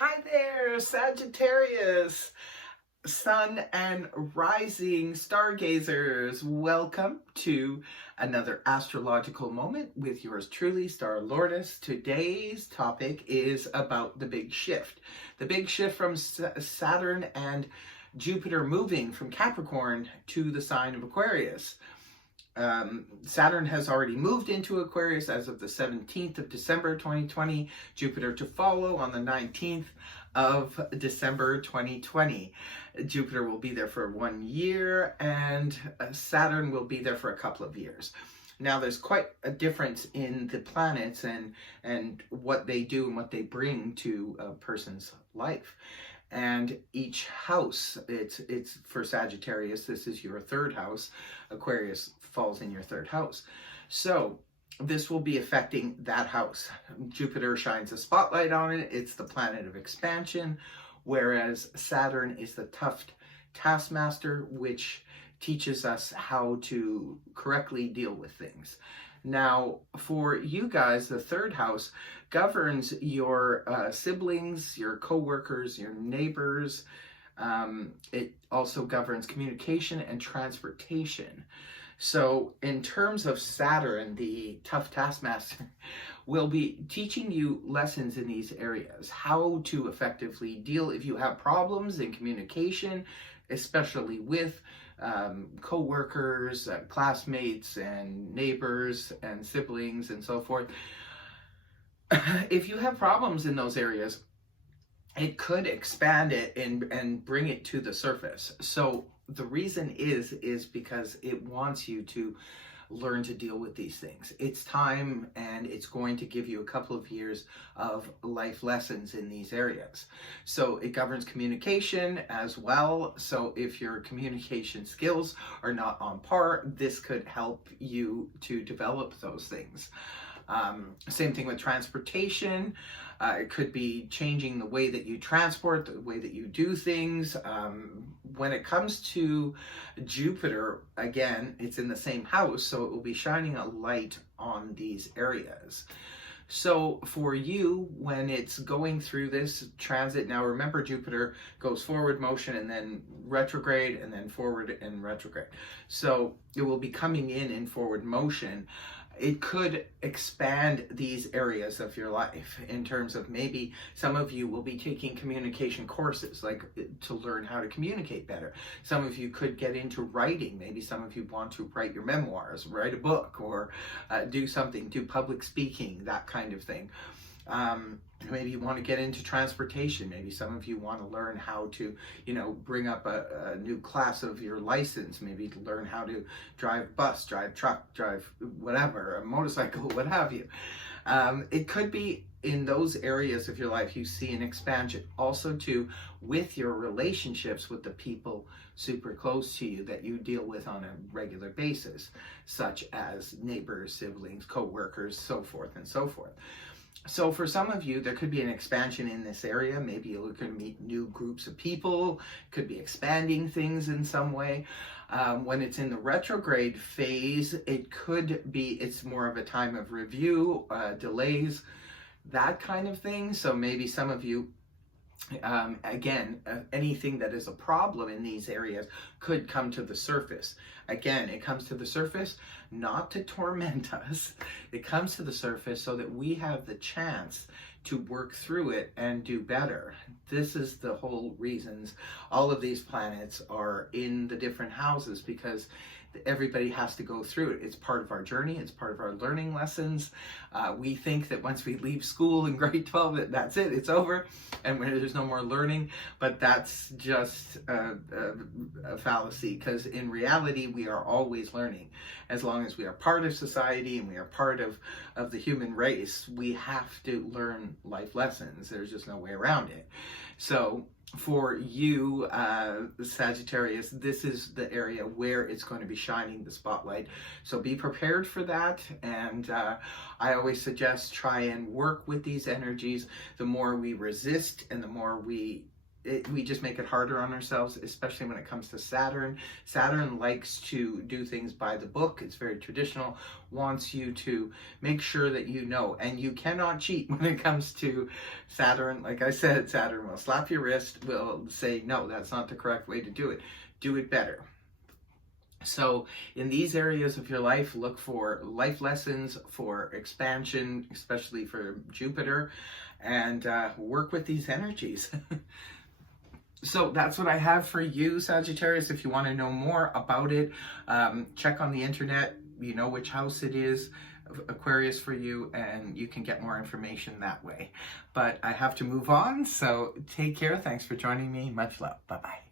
Hi there, Sagittarius, Sun and Rising Stargazers. Welcome to another astrological moment with yours truly, Star Lourdes. Today's topic is about the big shift. The big shift from Saturn and Jupiter moving from Capricorn to the sign of Aquarius. Saturn has already moved into Aquarius as of the 17th of December 2020, Jupiter to follow on the 19th of December 2020. Jupiter will be there for 1 year and Saturn will be there for a couple of years. Now, there's quite a difference in the planets and what they do and what they bring to a person's life. And each house, it's for Sagittarius, this is your third house. Aquarius falls in your third house. So this will be affecting that house. Jupiter shines a spotlight on it. It's the planet of expansion, whereas Saturn is the tough taskmaster, which teaches us how to correctly deal with things. Now, for you guys, the third house governs your siblings, your co-workers, your neighbors. It also governs communication and transportation. So in terms of Saturn, the tough taskmaster will be teaching you lessons in these areas, how to effectively deal if you have problems in communication, especially with co-workers, classmates, and neighbors, and siblings, and so forth. If you have problems in those areas, it could expand it and bring it to the surface. So the reason is because it wants you to learn to deal with these things. It's time, and it's going to give you a couple of years of life lessons in these areas. So it governs communication as well. So if your communication skills are not on par, this could help you to develop those things. Same thing with transportation. It could be changing the way that you transport, the way that you do things. When it comes to Jupiter, again, it's in the same house, so it will be shining a light on these areas. So for you, when it's going through this transit, now remember Jupiter goes forward motion and then retrograde and then forward and retrograde. So it will be coming in forward motion. It could expand these areas of your life in terms of maybe some of you will be taking communication courses, like to learn how to communicate better. Some of you could get into writing. Maybe some of you want to write your memoirs, write a book, or do something, do public speaking, that kind of thing. Maybe you want to get into transportation. Maybe some of you want to learn how to, bring up a new class of your license. Maybe to learn how to drive bus, drive truck, drive whatever, a motorcycle, what have you. It could be in those areas of your life you see an expansion. Also too, with your relationships with the people super close to you that you deal with on a regular basis, such as neighbors, siblings, co-workers, so forth and so forth. So for some of you, there could be an expansion in this area. Maybe you're looking to meet new groups of people, could be expanding things in some way. When it's in the retrograde phase, it's more of a time of review, delays, that kind of thing. So maybe some of you, anything that is a problem in these areas could come to the surface. Again, it comes to the surface not to torment us. It comes to the surface so that we have the chance to work through it and do better. This is the whole reasons all of these planets are in the different houses, because everybody has to go through it. It's part of our journey. It's part of our learning lessons. We think that once we leave school in grade 12, that's it, it's over, and there's no more learning. But that's just a fallacy, because in reality, we are always learning. As long as we are part of society and we are part of the human race, we have to learn life lessons. There's just no way around it. So for you, Sagittarius, this is the area where it's going to be shining the spotlight. So be prepared for that. And I always suggest try and work with these energies. The more we resist and the more we we just make it harder on ourselves, especially when it comes to Saturn. Saturn likes to do things by the book. It's very traditional, wants you to make sure that you know, and you cannot cheat when it comes to Saturn. Like I said, Saturn will slap your wrist, will say, no, that's not the correct way to do it. Do it better. So in these areas of your life, look for life lessons, for expansion, especially for Jupiter, and work with these energies. So that's what I have for you, Sagittarius. If you want to know more about it, check on the internet. You know which house it is, Aquarius, for you, and you can get more information that way. But I have to move on, so take care. Thanks for joining me. Much love. Bye-bye.